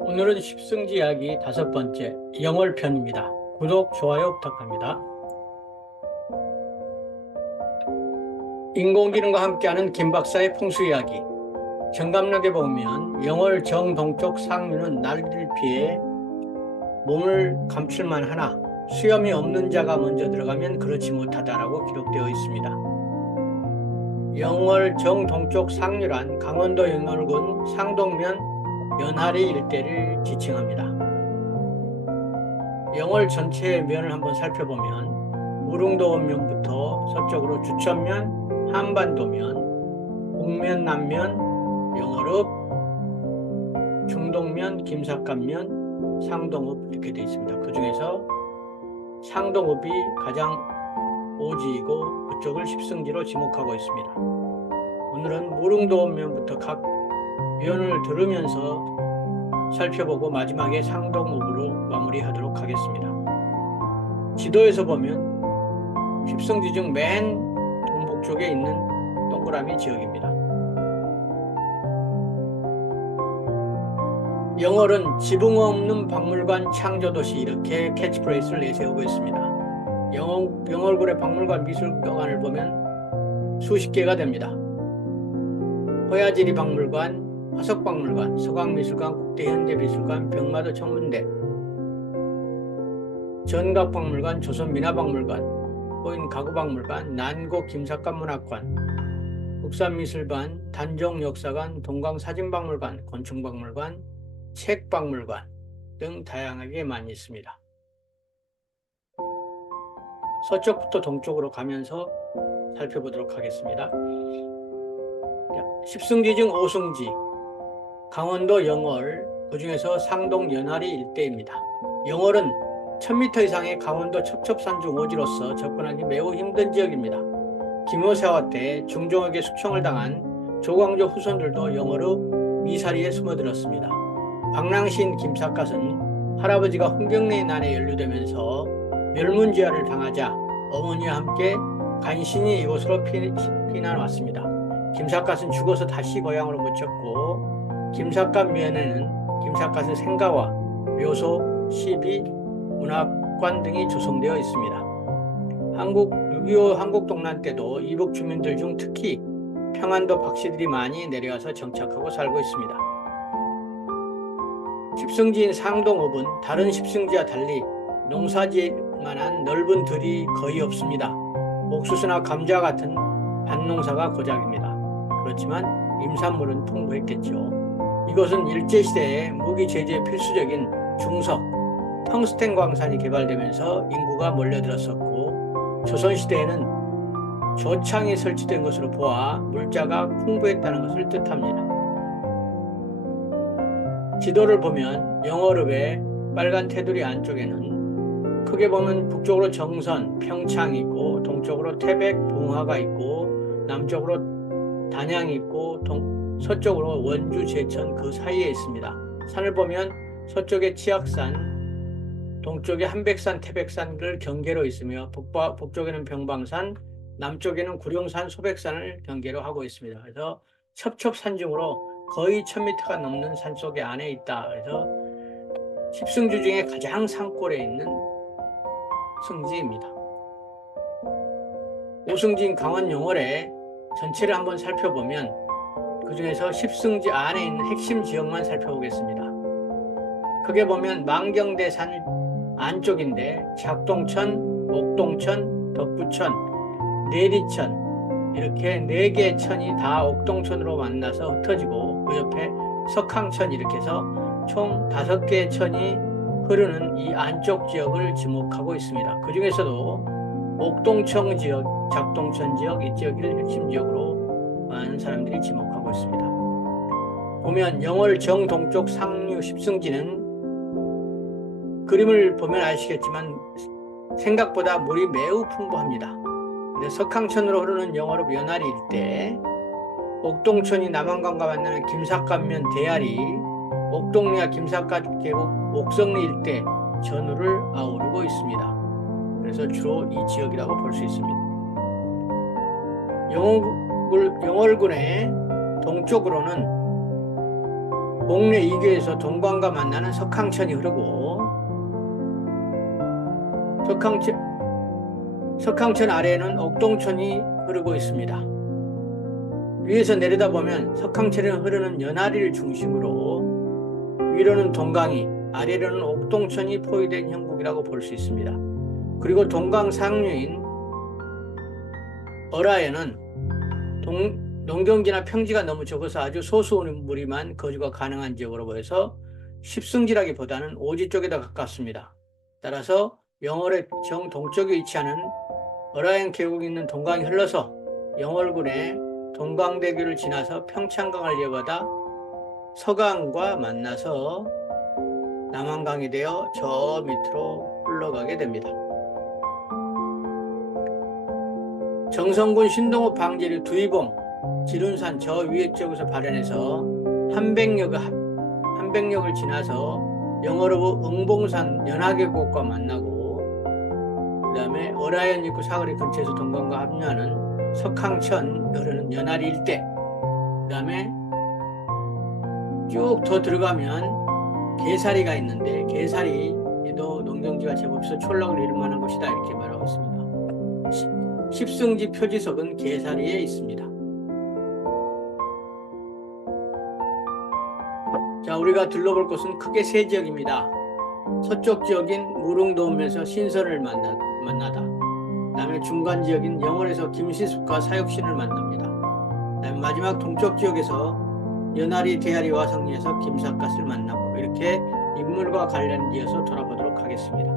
오늘은 십승지 이야기 5번째 영월편입니다. 구독, 좋아요 부탁합니다. 인공지능과 함께하는 김 박사의 풍수 이야기. 정감록에 보면 영월 정동쪽 상류는 난리를 피해 몸을 감출만 하나 수염이 없는 자가 먼저 들어가면 그렇지 못하다라고 기록되어 있습니다. 영월 정동쪽 상류란 강원도 영월군 상동면 연하리 일대를 지칭합니다. 영월 전체의 면을 한번 살펴보면 무릉도원면부터 서쪽으로 주천면, 한반도면, 북면, 남면, 영월읍, 중동면, 김삿갓면, 상동읍 이렇게 되어 있습니다. 그 중에서 상동읍이 가장 오지이고 그쪽을 십승지로 지목하고 있습니다. 오늘은 무릉도원면부터 각 면을 들으면서 살펴보고 마지막에 상동읍으로 마무리하도록 하겠습니다. 지도에서 보면 십승지 중 맨 동북쪽에 있는 동그라미 지역입니다. 영월은 지붕 없는 박물관 창조도시 이렇게 캐치프레이즈를 내세우고 있습니다. 영월군의 박물관 미술관을 보면 수십 개가 됩니다. 호야지리 박물관, 화석박물관, 서강미술관, 국대현대미술관, 병마도 천문대, 전각박물관, 조선민화박물관, 호인가구박물관, 난고 김삿갓문학관, 국산미술관, 단종역사관, 동강사진박물관, 곤충박물관, 책박물관 등 다양하게 많이 있습니다. 서쪽부터 동쪽으로 가면서 살펴보도록 하겠습니다. 십승지 중 오승지, 강원도 영월, 그 중에서 상동 연하리 일대입니다. 영월은 1000m 이상의 강원도 첩첩산 중 오지로서 접근하기 매우 힘든 지역입니다. 김효세화 때 중종에게 숙청을 당한 조광조 후손들도 영월의 미사리에 숨어들었습니다. 방랑시인 김삿갓은 할아버지가 홍경래의 난에 연루되면서 멸문지화를 당하자 어머니와 함께 간신히 이곳으로 피난 왔습니다. 김삿갓은 죽어서 다시 고향으로 묻혔고 김삿갓 면에는 김삿갓의 생가와 묘소, 시비, 문학관 등이 조성되어 있습니다. 6.25 한국동란 때도 이북 주민들 중 특히 평안도 박씨들이 많이 내려와서 정착하고 살고 있습니다. 십승지인 상동읍은 다른 십승지와 달리 농사지만한 넓은 들이 거의 없습니다. 옥수수나 감자 같은 밭농사가 고작입니다. 그렇지만 임산물은 풍부했겠죠. 이곳은 일제시대에 무기 제조에 필수적인 중석, 텅스텐 광산이 개발되면서 인구가 몰려들었었고 조선시대에는 조창이 설치된 것으로 보아 물자가 풍부했다는 것을 뜻합니다. 지도를 보면 영월읍의 빨간 테두리 안쪽에는 크게 보면 북쪽으로 정선, 평창이 있고 동쪽으로 태백, 봉화가 있고 남쪽으로 단양이 있고 서쪽으로 원주, 제천 그 사이에 있습니다. 산을 보면 서쪽에 치악산, 동쪽에 한백산, 태백산을 경계로 있으며 북쪽에는 병방산, 남쪽에는 구룡산, 소백산을 경계로 하고 있습니다. 그래서 첩첩산중으로 거의 1000m가 넘는 산속에 안에 있다. 그래서 십승지 중에 가장 산골에 있는 승지입니다. 오승지인 강원 영월의 전체를 한번 살펴보면 그 중에서 십승지 안에 있는 핵심 지역만 살펴보겠습니다. 크게 보면 망경대산 안쪽인데 작동천, 옥동천, 덕부천, 내리천 이렇게 4개의 천이 다 옥동천으로 만나서 흩어지고 그 옆에 석항천 이렇게 해서 총 5개의 천이 흐르는 이 안쪽 지역을 지목하고 있습니다. 그 중에서도 옥동천 지역, 작동천 지역, 이 지역을 핵심 지역으로 많은 사람들이 지목하고 있습니다. 보면 영월 정동쪽 상류 십승지는 그림을 보면 아시겠지만 생각보다 물이 매우 풍부합니다. 석항천으로 흐르는 영월읍 연하리 일대, 옥동천이 남한강과 만나는 김삿갓면 대야리, 옥동리와 김삿갓 계곡 옥성리 일대 전우를 아우르고 있습니다. 그래서 주로 이 지역이라고 볼 수 있습니다. 영월군의 동쪽으로는 동래 이교에서 동광과 만나는 석항천이 흐르고 석항천 아래에는 옥동천이 흐르고 있습니다. 위에서 내려다보면 석항천이 흐르는 연하리를 중심으로 위로는 동강이, 아래로는 옥동천이 포위된 형국이라고 볼 수 있습니다. 그리고 동강 상류인 어라에는 농경지나 평지가 너무 적어서 아주 소수의 무리만 거주가 가능한 지역으로 보여서 십승지라기보다는 오지 쪽에 더 가깝습니다. 따라서 영월의 정동쪽에 위치하는 어라엔 계곡이 있는 동강이 흘러서 영월군의 동강대교를 지나서 평창강을 이어받아 서강과 만나서 남한강이 되어 저 밑으로 흘러가게 됩니다. 정성군 신동읍 방제리 두이봉 지륜산 저 위에 쪽에서 발현해서 한백역을 지나서 영월읍 응봉산 연하계곡과 만나고 그 다음에 어라연 입구 사거리 근처에서 동강과 합류하는 석항천 흐르는 연하리 일대, 그 다음에 쭉 더 들어가면 개사리가 있는데 개사리에도 농경지가 제법 있어 촌락을 이룰 만한 곳이다 이렇게 말하고 있습니다. 십승지 표지석은 개사리에 있습니다. 자, 우리가 둘러볼 곳은 크게 세 지역입니다. 서쪽 지역인 무릉도읍에서 신선을 만나다. 그 다음에 중간 지역인 영월에서 김시숙과 사육신을 만납니다. 그 다음에 마지막 동쪽 지역에서 연하리, 대하리와 성리에서 김삿갓을 만나고 이렇게 인물과 관련지어서 돌아보도록 하겠습니다.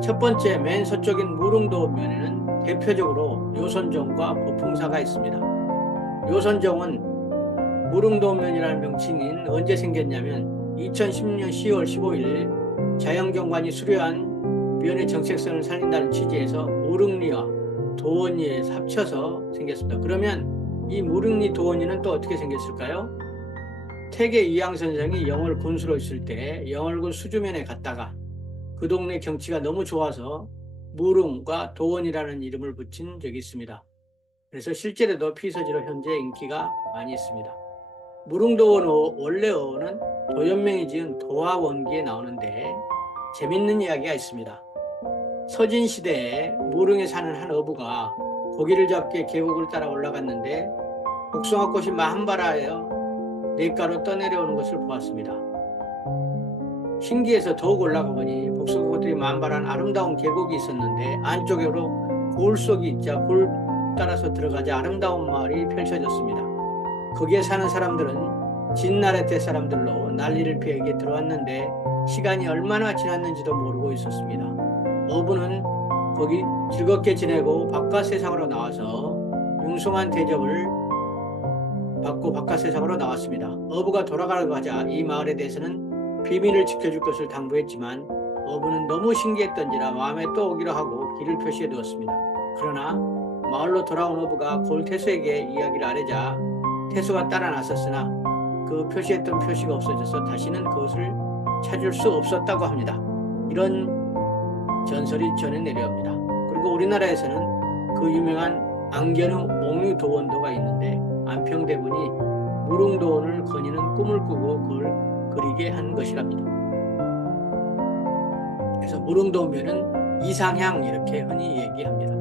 첫 번째 맨 서쪽인 무릉도읍면에는 대표적으로 요선정과 보풍사가 있습니다. 요선정은 무릉도읍면이라는 명칭인 언제 생겼냐면 2010년 10월 15일 자연경관이 수료한 면의 정체성을 살린다는 취지에서 무릉리와 도원리에 합쳐서 생겼습니다. 그러면 이 무릉리 도원리는 또 어떻게 생겼을까요? 태계 이양선생이 영월 군수로 있을 때 영월군 수주면에 갔다가 그 동네 경치가 너무 좋아서 무릉과 도원이라는 이름을 붙인 적이 있습니다. 그래서 실제로도 피서지로 현재 인기가 많이 있습니다. 무릉도원 원래어는 도연명이 지은 도와 원기에 나오는데 재밌는 이야기가 있습니다. 서진시대에 무릉에 사는 한 어부가 고기를 잡기 계곡을 따라 올라갔는데 복숭아꽃이 만발하여 냇가로 떠내려오는 것을 보았습니다. 신기해서 더욱 올라가 보니 복숭아꽃들이 만발한 아름다운 계곡이 있었는데 안쪽으로 굴속이 있자 굴 따라서 들어가자 아름다운 마을이 펼쳐졌습니다. 거기에 사는 사람들은 진나라대 사람들로 난리를 피해 여기에 들어왔는데 시간이 얼마나 지났는지도 모르고 있었습니다. 어부는 거기 즐겁게 지내고 바깥 세상으로 나와서 융숭한 대접을 받고 바깥 세상으로 나왔습니다. 어부가 돌아가려고 하자 이 마을에 대해서는 비밀을 지켜줄 것을 당부했지만 어부는 너무 신기했던지라 마음에 또 오기로 하고 길을 표시해 두었습니다. 그러나 마을로 돌아온 어부가 골 태수에게 이야기를 아뢰자 태수가 따라 나섰으나 그 표시했던 표시가 없어져서 다시는 그것을 찾을 수 없었다고 합니다. 이런 전설이 전해 내려옵니다. 그리고 우리나라에서는 그 유명한 안견의 몽유도원도가 있는데 안평대군이 무릉도원을 거니는 꿈을 꾸고 그걸 그리게 한 것이랍니다. 그래서 무릉도면은 이상향 이렇게 흔히 얘기합니다.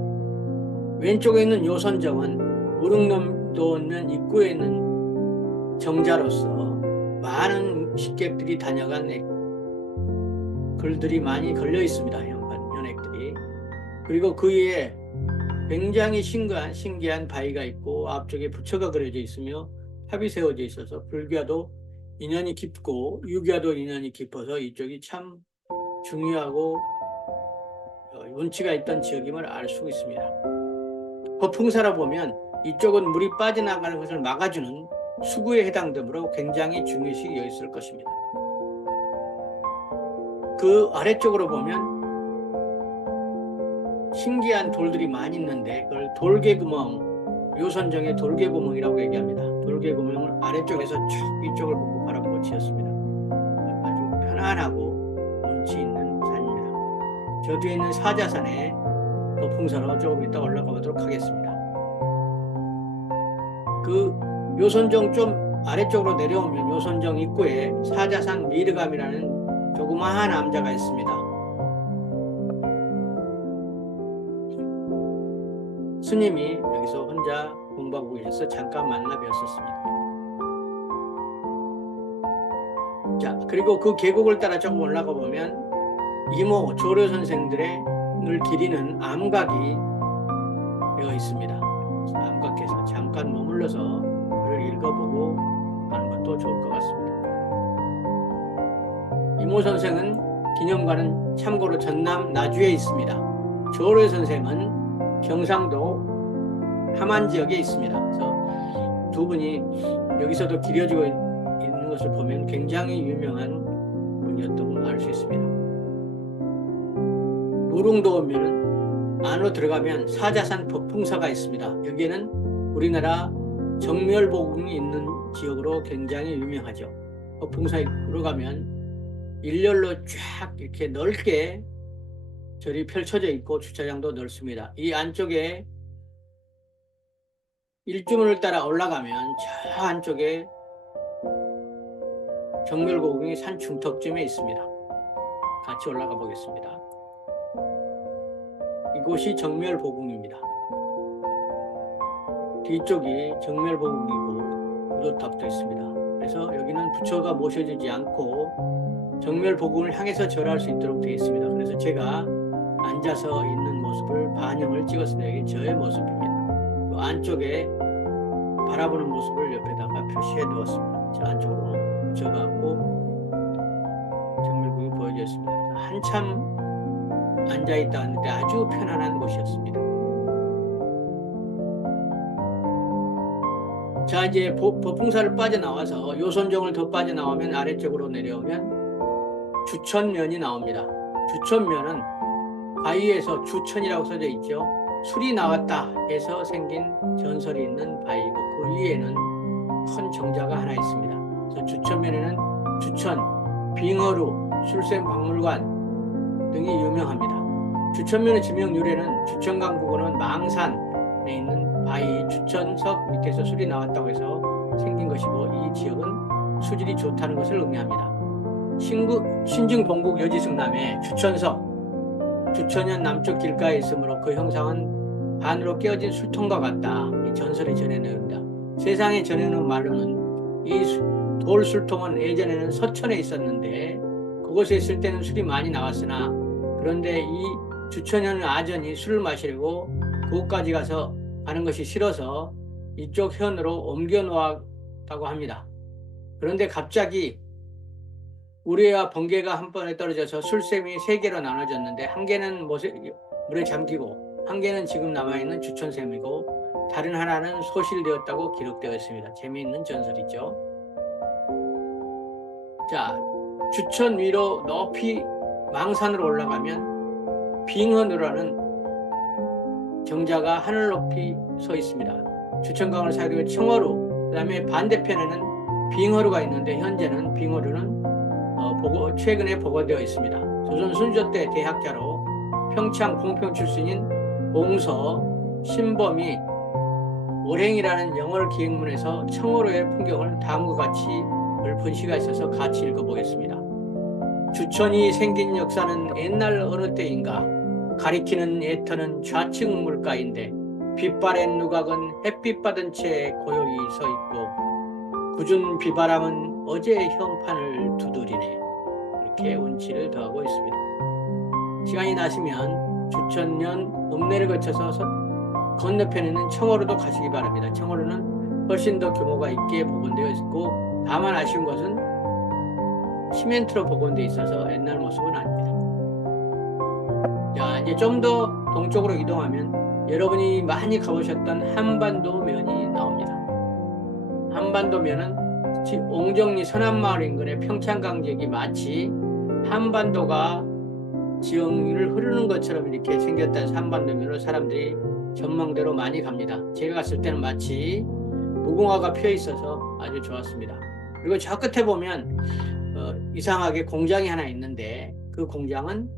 왼쪽에 있는 요선정은 무릉도면 입구에 있는 정자로서 많은 식객들이 다녀간 글들이 많이 걸려 있습니다. 현액들이. 그리고 그 위에 굉장히 신기한 바위가 있고 앞쪽에 부처가 그려져 있으며 탑이 세워져 있어서 불교와도 인연이 깊고 유교와도 인연이 깊어서 이쪽이 참 중요하고 운치가 있던 지역임을 알 수 있습니다. 거풍사라 보면 이쪽은 물이 빠져나가는 것을 막아주는 수구에 해당되므로 굉장히 중요시 여겼을 것입니다. 그 아래쪽으로 보면 신기한 돌들이 많이 있는데 그걸 돌개구멍, 요선정의 돌개구멍이라고 얘기합니다. 돌개구멍을 아래쪽에서 쭉 이쪽을 보고 바라보고 지었습니다. 아주 편안하고 운치 있는 산입니다. 저 뒤에 있는 사자산에 거풍사로 조금 이따 올라가 보도록 하겠습니다. 그 요선정 좀 아래쪽으로 내려오면 요선정 입구에 사자산 미르감이라는 조그마한 암자가 있습니다. 스님이 여기서 혼자 공부하고 계셔서 잠깐 만나 뵈었었습니다. 자, 그리고 그 계곡을 따라 조금 올라가 보면 이모 조료 선생들의 늘 기리는 암각이 되어 있습니다. 그래서 암각해서 잠깐 머물러서 글을 읽어보고 하는 것도 좋을 것 같습니다. 이모 선생은 기념관은 참고로 전남 나주에 있습니다. 조료 선생은 경상도 함안 지역에 있습니다. 그래서 두 분이 여기서도 기려지고 있는 것을 보면 굉장히 유명한 분이었던 걸 알 수 있습니다. 노릉도 오면은 안으로 들어가면 사자산 법풍사가 있습니다. 여기에는 우리나라 정멸보궁이 있는 지역으로 굉장히 유명하죠. 법풍사로 가면 일렬로 쫙 이렇게 넓게 절이 펼쳐져 있고 주차장도 넓습니다. 이 안쪽에 일주문을 따라 올라가면 저 안쪽에 정멸보궁이 산 중턱쯤에 있습니다. 같이 올라가 보겠습니다. 이곳이 정멸보궁입니다. 뒤쪽이 정멸보궁이고 구도탑도 있습니다. 그래서 여기는 부처가 모셔지지 않고 정멸보궁을 향해서 절할 수 있도록 되어 있습니다. 그래서 제가 앉아서 있는 모습을 반영을 찍었습니다. 이게 저의 모습입니다. 그 안쪽에 바라보는 모습을 옆에다가 표시해 두었습니다. 저 안쪽으로 부처가 앉고 정멸보궁이 보여져 있습니다. 한참 앉아있다 하는데 아주 편안한 곳이었습니다. 자, 이제 법풍사를 빠져나와서 요선정을 더 빠져나오면 아래쪽으로 내려오면 주천면이 나옵니다. 주천면은 바위에서 주천이라고 써져 있죠. 술이 나왔다 해서 생긴 전설이 있는 바위고 그 위에는 큰 정자가 하나 있습니다. 그래서 주천면에는 주천, 빙어루, 술샘 박물관 등이 유명합니다. 주천면의 지명 유래는 주천강부고는 망산에 있는 바위 주천석 밑에서 술이 나왔다고 해서 생긴 것이고 이 지역은 수질이 좋다는 것을 의미합니다. 신증 본국 여지승남에 주천석, 주천현 남쪽 길가에 있으므로 그 형상은 반으로 깨어진 술통과 같다. 이 전설이 전해내옵니다. 세상에 전해놓은 말로는 이 돌술통은 예전에는 서천에 있었는데 그곳에 있을 때는 술이 많이 나왔으나 그런데 이 주천현 아전이 술을 마시려고 그곳까지 가서 가는 것이 싫어서 이쪽 현으로 옮겨 놓았다고 합니다. 그런데 갑자기 우레와 번개가 한 번에 떨어져서 술샘이 세 개로 나눠졌는데 한 개는 물에 잠기고 한 개는 지금 남아있는 주천샘이고 다른 하나는 소실되었다고 기록되어 있습니다. 재미있는 전설이죠. 자, 주천 위로 높이 망산으로 올라가면 빙헌루라는 정자가 하늘 높이 서 있습니다. 주천강을 사이로 청어루, 그 다음에 반대편에는 빙허루가 있는데 현재는 빙허루는 최근에 복원되어 있습니다. 조선 순조 때 대학자로 평창 봉평 출신인 옹서 신범이 오랭이라는 영월 기행문에서 청어루의 풍경을 다음과 같이 읊은 시가 있어서 같이 읽어보겠습니다. 주천이 생긴 역사는 옛날 어느 때인가 가리키는 애터는 좌측 물가인데 빛바랜 누각은 햇빛 받은 채 고요히 서 있고 굳은 비바람은 어제 형판을 두드리네. 이렇게 운치를 더하고 있습니다. 시간이 나시면 주천면 읍내를 거쳐서 건너편에는 청어루도 가시기 바랍니다. 청어루는 훨씬 더 규모가 있게 복원되어 있고 다만 아쉬운 것은 시멘트로 복원되어 있어서 옛날 모습은 아닙니다. 자, 이제 좀 더 동쪽으로 이동하면 여러분이 많이 가보셨던 한반도면이 나옵니다. 한반도면은 옹정리 서남마을 인근의 평창강 지역이 마치 한반도가 지형을 흐르는 것처럼 이렇게 생겼다는 한반도면으로 사람들이 전망대로 많이 갑니다. 제가 갔을 때는 마치 무궁화가 피어 있어서 아주 좋았습니다. 그리고 저 끝에 보면 이상하게 공장이 하나 있는데 그 공장은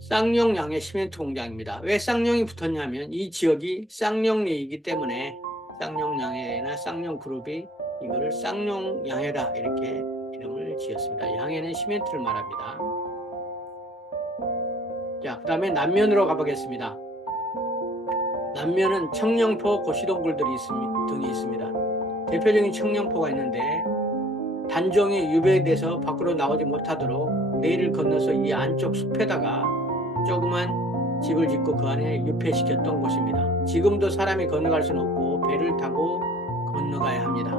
쌍용양의 시멘트 공장입니다. 왜 쌍용이 붙었냐면 이 지역이 쌍용리이기 때문에 쌍용양해나 쌍용그룹이 이거를 쌍용양해라 이렇게 이름을 지었습니다. 양해는 시멘트를 말합니다. 자, 그 다음에 남면으로 가보겠습니다. 남면은 청령포 고시동굴들이 등이 있습니다. 대표적인 청령포가 있는데 단종이 유배돼서 밖으로 나오지 못하도록 내일을 건너서 이 안쪽 숲에다가 조그만 집을 짓고 그 안에 유폐시켰던 곳입니다. 지금도 사람이 건너갈 수는 없고 배를 타고 건너가야 합니다.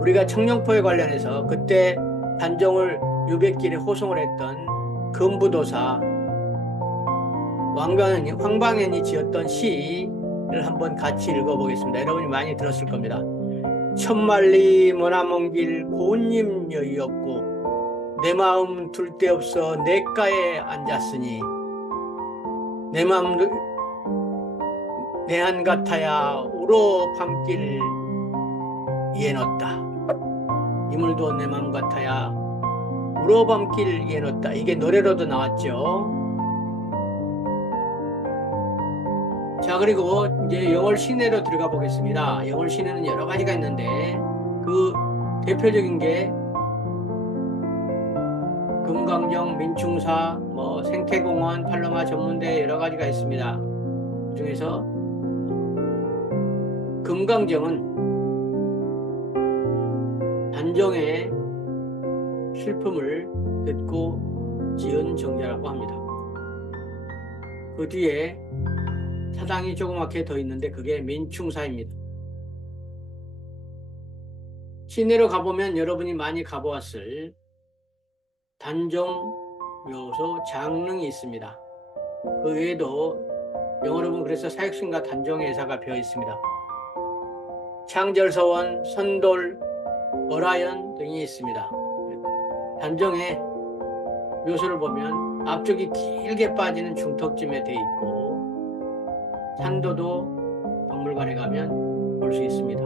우리가 청령포에 관련해서 그때 단종을 유배길에 호송을 했던 금부도사 황방현이 지었던 시를 한번 같이 읽어보겠습니다. 여러분이 많이 들었을 겁니다. 천만리 머나먼 길 고운님 여이었고 내 마음 둘 데 없어 내가에 앉았으니 내 마음 내한 같아야 우로 밤길 이해넣었다. 이물도 내 마음 같아야 우로 밤길 이해넣었다. 이게 노래로도 나왔죠. 자, 그리고 이제 영월 시내로 들어가 보겠습니다. 영월 시내는 여러 가지가 있는데 그 대표적인 게 금강정, 민충사, 생태공원, 팔로마 전문대 여러 가지가 있습니다. 그 중에서 금강정은 단종의 슬픔을 듣고 지은 정자라고 합니다. 그 뒤에 사당이 조그맣게 더 있는데 그게 민충사입니다. 시내로 가보면 여러분이 많이 가보았을 단종 묘소 장릉이 있습니다. 그 외에도 영어로 보면 그래서 사육신과 단종의 예사가 비어 있습니다. 창절서원, 선돌, 어라연 등이 있습니다. 단종의 묘소를 보면 앞쪽이 길게 빠지는 중턱쯤에 돼 있고 산도도 박물관에 가면 볼 수 있습니다.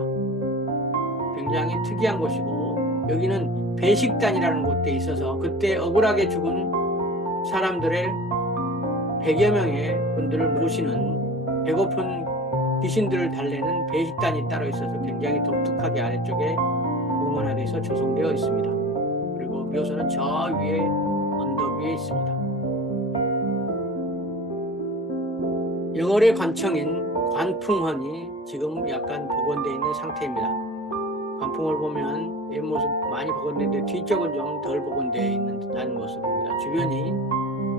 굉장히 특이한 곳이고 여기는 배식단이라는 곳에 있어서 그때 억울하게 죽은 사람들의 100여 명의 분들을 모시는 배고픈 귀신들을 달래는 배식단이 따로 있어서 굉장히 독특하게 아래쪽에 응원화돼서 조성되어 있습니다. 그리고 묘소는 저 위에 언덕 위에 있습니다. 영월의 관청인 관풍헌이 지금 약간 복원되어 있는 상태입니다. 관풍을 보면 옆모습 많이 복원되는데 뒤쪽은 좀 덜 복원되어 있는 듯한 모습입니다. 주변이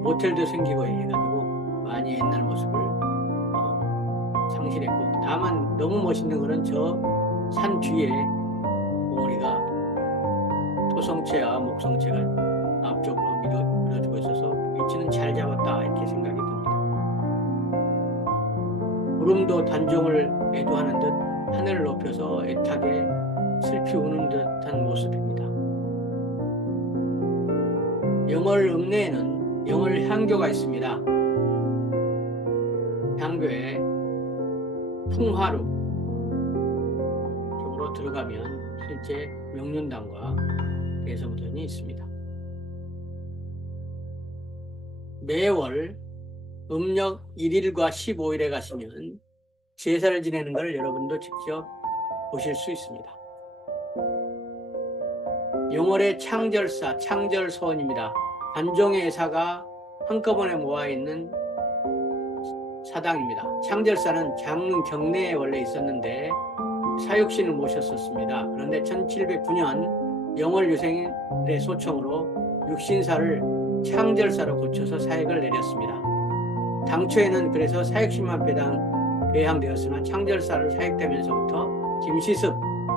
모텔도 생기고 해가지고 많이 옛날 모습을 상실했고 다만 너무 멋있는 거는 저 산 뒤에 봉우리가 토성채와 목성채가 앞쪽으로 밀어주고 있어서 위치는 잘 잡았다 이렇게 생각이 듭니다. 구름도 단종을 애도하는 듯 하늘을 높여서 애타게 슬피 우는 듯한 모습입니다. 영월 읍내에는 영월 향교가 있습니다. 향교에 풍화루 쪽으로 들어가면 실제 명륜당과 대성전이 있습니다. 매월 음력 1일과 15일에 가시면 제사를 지내는 것을 여러분도 직접 보실 수 있습니다. 영월의 창절사, 창절서원입니다. 단종의 예사가 한꺼번에 모아있는 사당입니다. 창절사는 장릉 경내에 원래 있었는데 사육신을 모셨었습니다. 그런데 1709년 영월 유생일의 소청으로 육신사를 창절사로 고쳐서 사역을 내렸습니다. 당초에는 그래서 사육신만 배양되었으나 창절사를 사역되면서부터 김시습,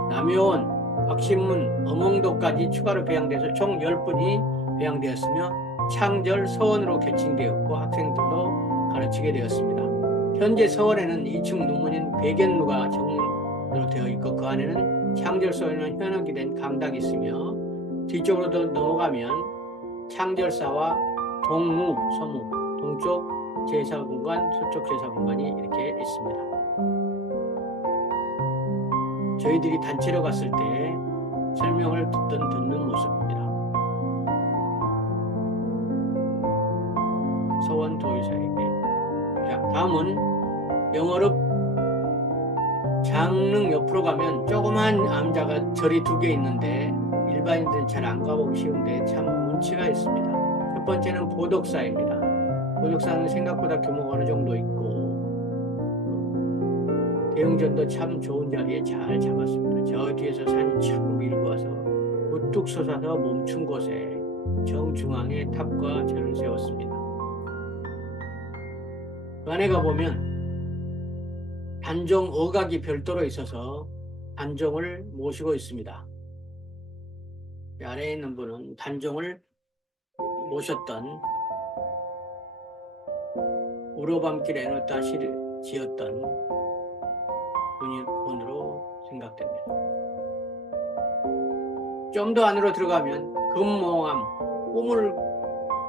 남효원, 박신문, 엄홍도까지 추가로 배양돼서 총 10분이 배양되었으며 창절 서원으로 개칭되었고 학생들도 가르치게 되었습니다. 현재 서원에는 2층 누문인 백연루가 정으로 되어 있고 그 안에는 창절 서원은 현역이 된 강당이 있으며 뒤쪽으로 더 넘어가면 창절사와 동무, 서무, 동쪽 제사공간, 서쪽 제사공간이 이렇게 있습니다. 저희들이 단체로 갔을 때 설명을 듣는 모습입니다. 서원 도의사에게. 자, 다음은 영월읍 장릉 옆으로 가면 조그만 암자가 절이 2개 있는데 일반인들은 잘 안 가보기 쉬운데 참 운치가 있습니다. 첫 번째는 보덕사입니다. 보덕사는 생각보다 규모가 어느 정도 있고 대웅전도 참 좋은 자리에 잘 잡았습니다. 저 뒤에서 산이 쭉 밀고 와서 우뚝 솟아서 멈춘 곳에 정중앙에 탑과 절을 세웠습니다. 그 안에 가보면 단종 어각이 별도로 있어서 단종을 모시고 있습니다. 아래에 있는 분은 단종을 모셨던 우로밤길에 에너다 지었던 분으로 생각됩니다. 좀 더 안으로 들어가면 금몽암, 꿈을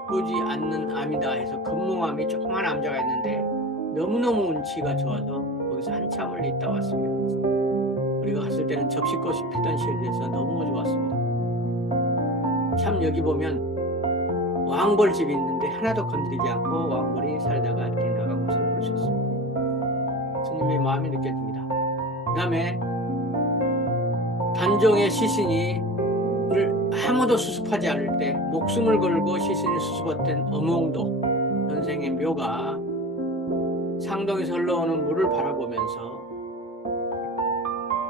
꾸지 않는 암이다 해서 금몽암이 조그만 암자가 있는데 너무너무 운치가 좋아서 거기서 한참을 있다 왔습니다. 우리가 갔을 때는 접시꽃이 피던 시절에서 너무 좋았습니다. 참 여기 보면 왕벌집이 있는데 하나도 건드리지 않고 왕벌이 살다가 이렇게 나간 것을 볼 수 있습니다. 스님의 마음이 느껴집니다. 그 다음에 단종의 시신이를 아무도 수습하지 않을 때 목숨을 걸고 시신을 수습했던 엄홍도 선생의 묘가 상동에서 흘러오는 물을 바라보면서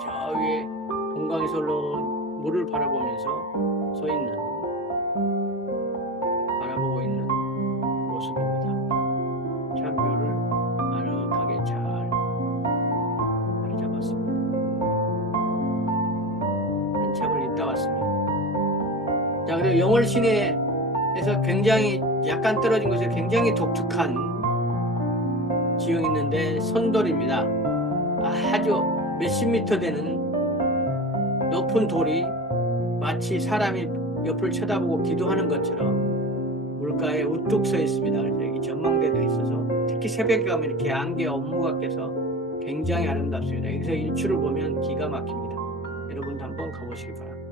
저 위에 동강에서 흘러오는 물을 바라보면서 서 있는 바라보고 있는 모습입니다. 참 묘를 아늑하게 잘 자리 잡았습니다. 한참을 있다 왔습니다. 자, 그리고 영월 시내에서 굉장히 약간 떨어진 곳에 굉장히 독특한 지형이 있는데 선돌입니다. 아주 몇십 미터 되는 높은 돌이 마치 사람이 옆을 쳐다보고 기도하는 것처럼 물가에 우뚝 서 있습니다. 그래서 여기 전망대도 있어서 특히 새벽에 가면 이렇게 안개 업무가 껴서 굉장히 아름답습니다. 여기서 일출을 보면 기가 막힙니다. 여러분도 한번 가보시기 바랍니다.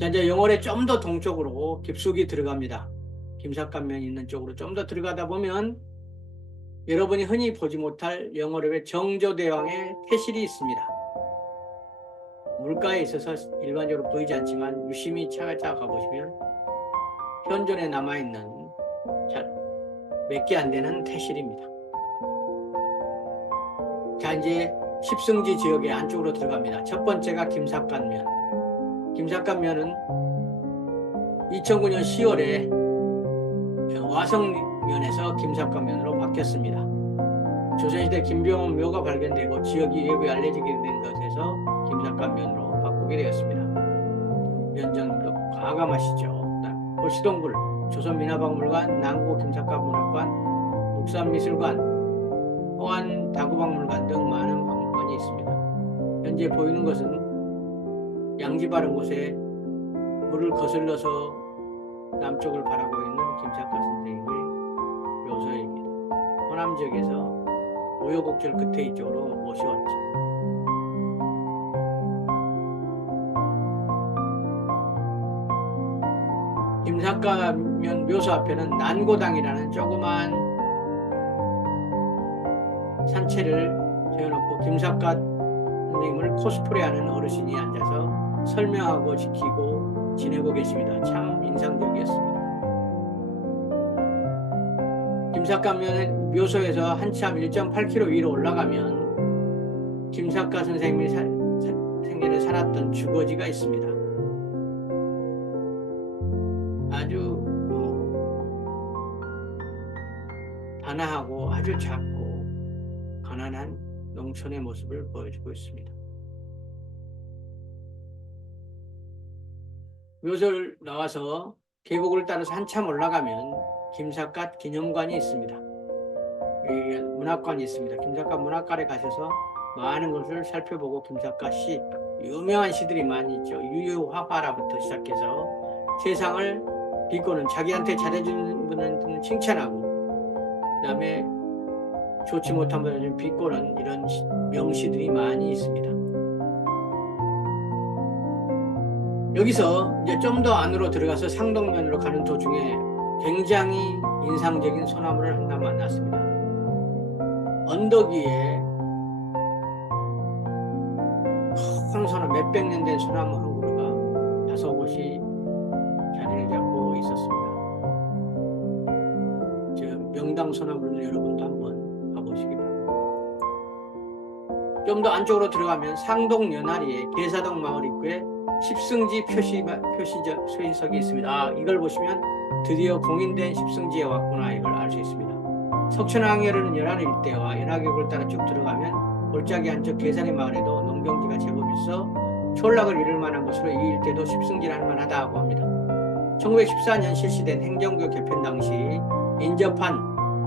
자, 이제 영월에 좀 더 동쪽으로 깊숙이 들어갑니다. 김삿간면이 있는 쪽으로 좀 더 들어가다 보면 여러분이 흔히 보지 못할 영월읍의 정조대왕의 태실이 있습니다. 물가에 있어서 일반적으로 보이지 않지만 유심히 찾아가 보시면 현존에 남아있는 몇 개 안 되는 태실입니다. 자, 이제 십승지 지역의 안쪽으로 들어갑니다. 첫 번째가 김삿간면. 김삿간면은 2009년 10월에 와성면에서 김삿간면으로 바뀌었습니다. 조선시대 김병원 묘가 발견되고 지역이 외부에 알려지게 된 것에서 김삿간면으로 바꾸게 되었습니다. 면장님도 과감하시죠. 도시동굴, 조선민화박물관, 남구 김삿간문학관, 묵산미술관, 호안 다구박물관 등 많은 박물관이 있습니다. 현재 보이는 것은 양지 바른 곳에 물을 거슬러서 남쪽을 바라보고 있는 김삿갓 선생님의 묘소입니다. 호남 지역에서 우여곡절 끝에 이쪽으로 모셔왔죠. 김삿갓면 묘소 앞에는 난고당이라는 조그만 산채를 세워놓고 김삿갓 선생님을 코스프레하는 어르신이 앉아서 설명하고 지키고 지내고 계십니다. 참 인상적이었습니다. 김삿갓면 묘소에서 한참 1.8km 위로 올라가면 김삿갓 선생님이 생전에 살았던 주거지가 있습니다. 아주 단아하고 아주 작고 가난한 농촌의 모습을 보여주고 있습니다. 묘소를 나와서 계곡을 따라서 한참 올라가면 김삿갓 기념관이 있습니다. 문학관이 있습니다. 김삿갓 문학관에 가셔서 많은 것을 살펴보고 김삿갓 시, 유명한 시들이 많이 있죠. 유유화화라부터 시작해서 세상을 비꼬는, 자기한테 잘해주는 분한테는 칭찬하고, 그 다음에 좋지 못한 분한테는 비꼬는 이런 명시들이 많이 있습니다. 여기서 이제 좀 더 안으로 들어가서 상동면으로 가는 도중에 굉장히 인상적인 소나무를 하나 만났습니다. 언덕 위에 큰 소나무, 몇백 년 된 소나무 한 그루가 다섯 곳이 자리를 잡고 있었습니다. 저 명당 소나무를 여러분도 한번 가보시기 바랍니다. 좀 더 안쪽으로 들어가면 상동 연화리에 계사동 마을 입구에 십승지 표시석이 있습니다. 아, 이걸 보시면 드디어 공인된 십승지에 왔구나, 이걸 알 수 있습니다. 석천항해로는 연화리 일대와 연화계곡을 따라 쭉 들어가면 골짜기 한쪽 계산의 마을에도 농경지가 제법 있어 촌락을 이룰 만한 곳으로 이 일대도 십승지랄 만하다고 합니다. 1914년 실시된 행정구 개편 당시 인접한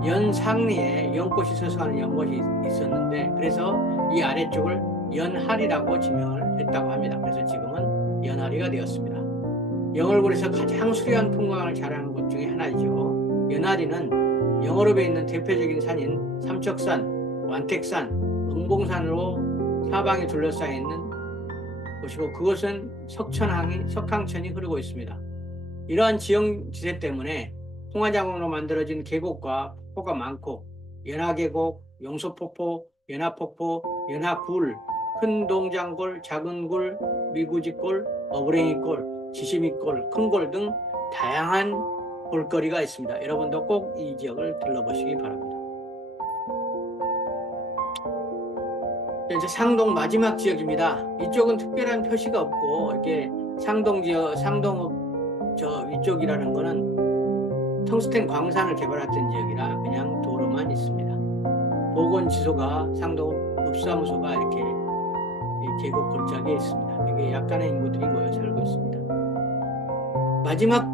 연상리에 연꽃이 서성하는 연못이 있었는데, 그래서 이 아래쪽을 연하리라고 지명을 했다고 합니다. 그래서 지금은 연하리가 되었습니다. 영월군에서 가장 수려한 풍광을 자랑하는 곳 중에 하나이죠. 연하리는 영월읍에 있는 대표적인 산인 삼척산, 완택산, 응봉산으로 사방에 둘러싸여 있는 곳이고, 그곳은 석항천이 흐르고 있습니다. 이러한 지형지세 때문에 홍화자국으로 만들어진 계곡과 폭포가 많고, 연하계곡, 용소폭포, 연하폭포, 연하굴, 큰동장골, 작은굴, 미구지골, 어부랭이골, 지시미골, 큰골 등 다양한 볼거리가 있습니다. 여러분도 꼭 이 지역을 들러보시기 바랍니다. 이제 상동 마지막 지역입니다. 이쪽은 특별한 표시가 없고, 이렇게 상동 지역, 상동읍 저 위쪽이라는 거는 텅스텐 광산을 개발했던 지역이라 그냥 도로만 있습니다. 보건지소가 상동읍사무소가 이렇게 이 계곡 골짜기에 있습니다. 이게 약간의 인구들이 모여 살고 있습니다. 마지막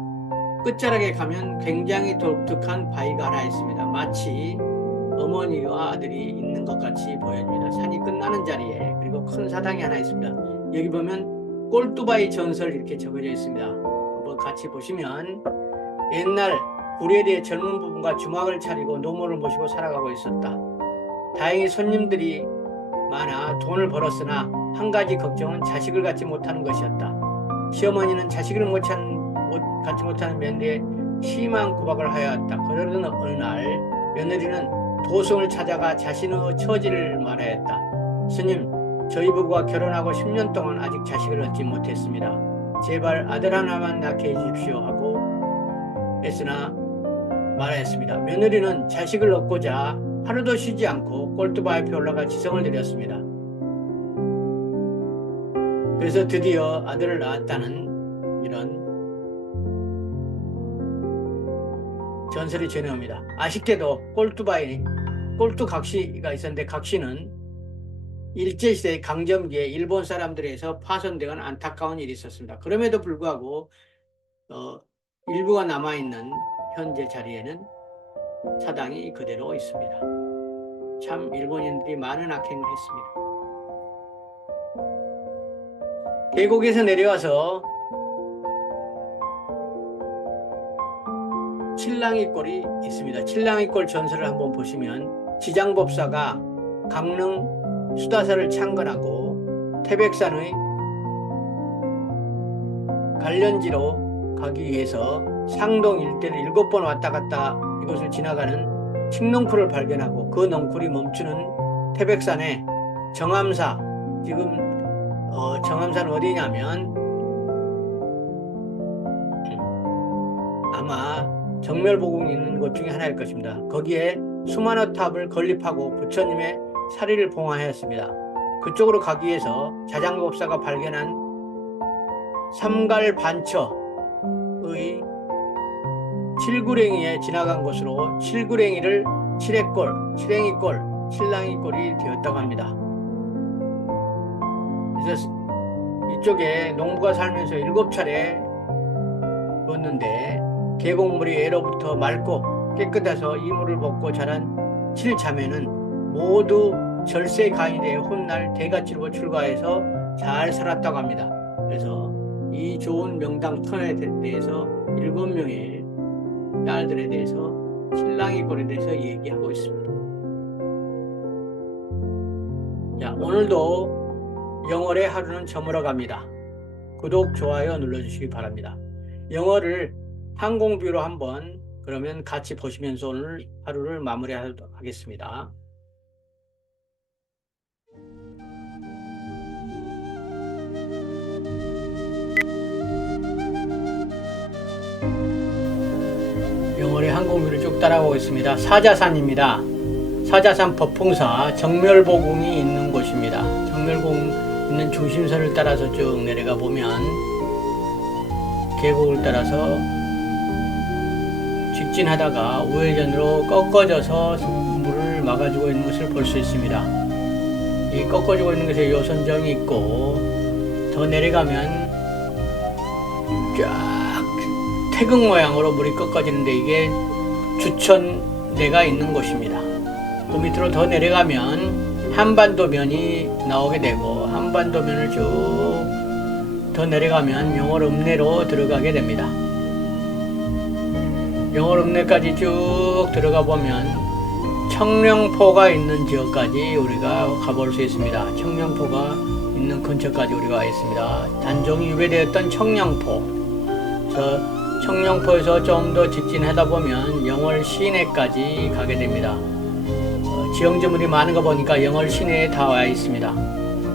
끝자락에 가면 굉장히 독특한 바위가 하나 있습니다. 마치 어머니와 아들이 있는 것 같이 보여집니다. 산이 끝나는 자리에. 그리고 큰 사당이 하나 있습니다. 여기 보면 꼴뚜바이 전설 이렇게 적어져 있습니다. 한번 같이 보시면, 옛날 구례리의 젊은 부부가 주막을 차리고 노모를 모시고 살아가고 있었다. 다행히 손님들이 많아 돈을 벌었으나 한 가지 걱정은 자식을 갖지 못하는 것이었다. 시어머니는 자식을 갖지 못하는 며느리에 심한 구박을 하여왔다. 그러던 어느 날 며느리는 도성을 찾아가 자신의 처지를 말하였다. 스님, 저희 부부가 결혼하고 10년 동안 아직 자식을 얻지 못했습니다. 제발 아들 하나만 낳게 해주십시오 하고 했으나 말하였습니다. 며느리는 자식을 얻고자 하루도 쉬지 않고 꼴뚜바 앞에 올라가 지성을 드렸습니다. 그래서 드디어 아들을 낳았다는 이런 전설이 전해옵니다. 아쉽게도 꼴뚜각시가 있었는데, 각시는 일제시대 강점기에 일본 사람들에 의해서 파손되건 안타까운 일이 있었습니다. 그럼에도 불구하고 일부가 남아있는 현재 자리에는 사당이 그대로 있습니다. 참 일본인들이 많은 악행을 했습니다. 계곡에서 내려와서 칠랑이골이 있습니다. 칠랑이골 전설을 한번 보시면, 지장법사가 강릉 수다사를 창건하고 태백산의 관련지로 가기 위해서 상동 일대를 7번 왔다 갔다 이곳을 지나가는 칡넝쿨을 발견하고, 그 넝쿨이 멈추는 태백산의 정암사, 지금 정암사는 어디냐면 아마 정멸보궁이 있는 곳 중에 하나일 것입니다. 거기에 수만호 탑을 건립하고 부처님의 사리를 봉화하였습니다. 그쪽으로 가기 위해서 자장법사가 발견한 삼갈반처의 칠구랭이에 지나간 곳으로 칠구랭이를 칠해골, 칠행이골, 칠랑이골이 되었다고 합니다. 그래서 이쪽에 농부가 살면서 7차례 걷는데, 계곡물이 예로부터 맑고 깨끗해서 이물을 먹고 자란 7자매는 모두 절세 가인의 훗날 대가칠보 출가해서 잘 살았다고 합니다. 그래서 이 좋은 명당 터에 대해서 7명의 딸들에 대해서 칠랑이골에 대해서 얘기하고 있습니다. 자, 오늘도 영월의 하루는 저물어 갑니다. 구독, 좋아요 눌러주시기 바랍니다. 영월을 항공뷰로 한번 그러면 같이 보시면서 오늘 하루를 마무리하도록 하겠습니다. 계곡 위를 쭉 따라가고 있습니다. 사자산입니다. 사자산 법풍사 정멸보궁이 있는 곳입니다. 정멸보궁 있는 중심선을 따라서 쭉 내려가 보면 계곡을 따라서 직진하다가 우회전으로 꺾어져서 물을 막아주고 있는 것을 볼 수 있습니다. 이 꺾어지고 있는 것에 요선정이 있고 더 내려가면 쫙 태극 모양으로 물이 꺾어지는데 이게 주천대가 있는 곳입니다. 그 밑으로 더 내려가면 한반도면이 나오게 되고 한반도면을 쭉 더 내려가면 영월읍내로 들어가게 됩니다. 영월읍내까지 쭉 들어가 보면 청령포가 있는 지역까지 우리가 가볼 수 있습니다. 청령포가 있는 근처까지 우리가 와 있습니다. 단종이 유배되었던 청령포. 그래서 청령포에서 좀 더 직진하다 보면 영월 시내까지 가게 됩니다. 지형지물이 많은 거 보니까 영월 시내에 다 와 있습니다.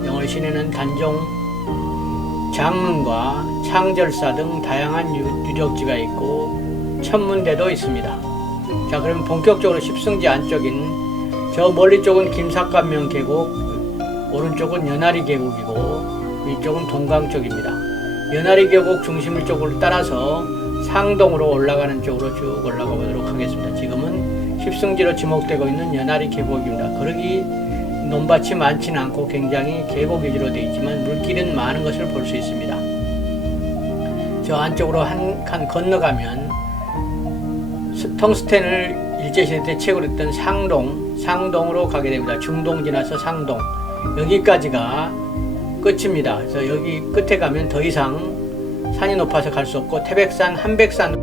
영월 시내는 단종 장릉과 창절사 등 다양한 유적지가 있고 천문대도 있습니다. 자, 그러면 본격적으로 십승지 안쪽인 저 멀리 쪽은 김삿간명 계곡, 오른쪽은 연아리 계곡이고 위쪽은 동강 쪽입니다. 연아리 계곡 중심을 쪽으로 따라서 상동으로 올라가는 쪽으로 쭉 올라가 보도록 하겠습니다. 지금은 십승지로 지목되고 있는 연아리 계곡입니다. 그러기 논밭이 많지는 않고 굉장히 계곡 위주로 되어 있지만 물길은 많은 것을 볼 수 있습니다. 저 안쪽으로 한 칸 건너가면 텅스텐을 일제시대 때 채굴 했던 상동으로 가게 됩니다. 중동 지나서 상동, 여기까지가 끝입니다. 그래서 여기 끝에 가면 더 이상 산이 높아서 갈 수 없고 태백산, 한백산